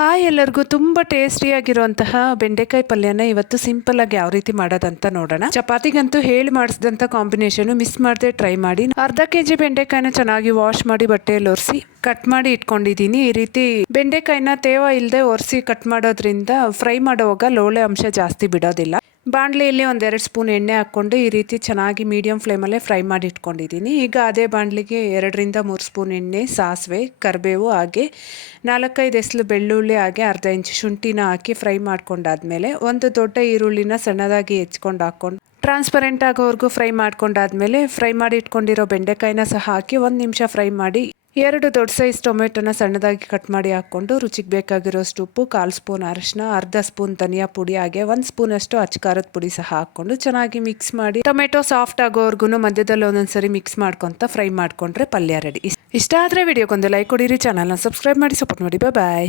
Hi ಎಲ್ಲರಿಗೂ ತುಂಬ ಟೇಸ್ಟಿಯಾಗಿರುವಂತಹ ಬೆಂಡೆಕಾಯಿ ಪಲ್ಯನ ಇವತ್ತು ಸಿಂಪಲ್ ಆಗಿ ಯಾವ ರೀತಿ ಮಾಡೋದಂತ ನೋಡೋಣ. ಚಪಾತಿಗಂತೂ ಹೇಳಿ ಮಾಡಿಸಿದಂಥ ಕಾಂಬಿನೇಷನ್ ಮಿಸ್ ಮಾಡದೆ ಟ್ರೈ ಮಾಡಿ. ಅರ್ಧ ಕೆಜಿ ಬೆಂಡೆಕಾಯಿನ ಚೆನ್ನಾಗಿ ವಾಶ್ ಮಾಡಿ ಬಟ್ಟೆಯಲ್ಲಿ ಒರೆಸಿ ಕಟ್ ಮಾಡಿ ಇಟ್ಕೊಂಡಿದ್ದೀನಿ. ಈ ರೀತಿ ಬೆಂಡೆಕಾಯಿನ ತೇವ ಇಲ್ಲದೆ ಒರೆಸಿ ಕಟ್ ಮಾಡೋದ್ರಿಂದ ಫ್ರೈ ಮಾಡುವಾಗ ಲೋಳೆ ಅಂಶ ಜಾಸ್ತಿ ಬಿಡೋದಿಲ್ಲ. ಬಾಣಲೆಯಲ್ಲಿ 1-2 ಸ್ಪೂನ್ ಎಣ್ಣೆ ಹಾಕ್ಕೊಂಡು ಈ ರೀತಿ ಚೆನ್ನಾಗಿ ಮೀಡಿಯಂ ಫ್ಲೇಮಲ್ಲೇ ಫ್ರೈ ಮಾಡಿ ಇಟ್ಕೊಂಡಿದ್ದೀನಿ. ಈಗ ಅದೇ ಬಾಣಲಿಗೆ 2-3 ಸ್ಪೂನ್ ಎಣ್ಣೆ, ಸಾಸಿವೆ, ಕರಿಬೇವು, ಹಾಗೆ 4-5 ಎಸಳು ಬೆಳ್ಳುಳ್ಳಿ, ಹಾಗೆ ಅರ್ಧ ಇಂಚು ಶುಂಠಿನ ಹಾಕಿ ಫ್ರೈ ಮಾಡ್ಕೊಂಡಾದ್ಮೇಲೆ ಒಂದು ದೊಡ್ಡ ಈರುಳ್ಳಿನ ಸಣ್ಣದಾಗಿ ಹೆಚ್ಕೊಂಡು ಹಾಕ್ಕೊಂಡು ಟ್ರಾನ್ಸ್ಪರೆಂಟ್ ಆಗೋವರೆಗೂ ಫ್ರೈ ಮಾಡ್ಕೊಂಡಾದ್ಮೇಲೆ ಫ್ರೈ ಮಾಡಿ ಇಟ್ಕೊಂಡಿರೋ ಬೆಂಡೆಕಾಯಿನ ಸಹ ಹಾಕಿ 1 ನಿಮಿಷ ಫ್ರೈ ಮಾಡಿ 2 ದೊಡ್ಡ ಸೈಜ್ ಟೊಮೆಟೊನ ಸಣ್ಣದಾಗಿ ಕಟ್ ಮಾಡಿ ಹಾಕ್ಕೊಂಡು ರುಚಿಗೆ ಬೇಕಾಗಿರೋಷ್ಟು ಉಪ್ಪು, 1/4 ಸ್ಪೂನ್ ಅರಿಶಿನ, ಅರ್ಧ ಸ್ಪೂನ್ ಧನಿಯಾ ಪುಡಿ, ಹಾಗೆ 1 ಸ್ಪೂನ್ ಅಷ್ಟು ಅಚ್ಚಕಾರದ ಪುಡಿ ಸಹ ಹಾಕ್ಕೊಂಡು ಚೆನ್ನಾಗಿ ಮಿಕ್ಸ್ ಮಾಡಿ ಟೊಮೆಟೊ ಸಾಫ್ಟ್ ಆಗೋವರೆಗೂ ಮಧ್ಯದಲ್ಲಿ ಒಂದೊಂದ್ಸರಿ ಮಿಕ್ಸ್ ಮಾಡ್ಕೊತ ಫ್ರೈ ಮಾಡ್ಕೊಂಡ್ರೆ ಪಲ್ಯ ರೆಡಿ. ಇಷ್ಟ ಆದರೆ ವಿಡಿಯೋಗೊಂದು ಲೈಕ್ ಕೊಡಿರಿ, ಚಾನಲ್ನ ಸಬ್ಸ್ಕ್ರೈಬ್ ಮಾಡಿ ಸಪೋರ್ಟ್ ಮಾಡಿ. ಬಾಯ್.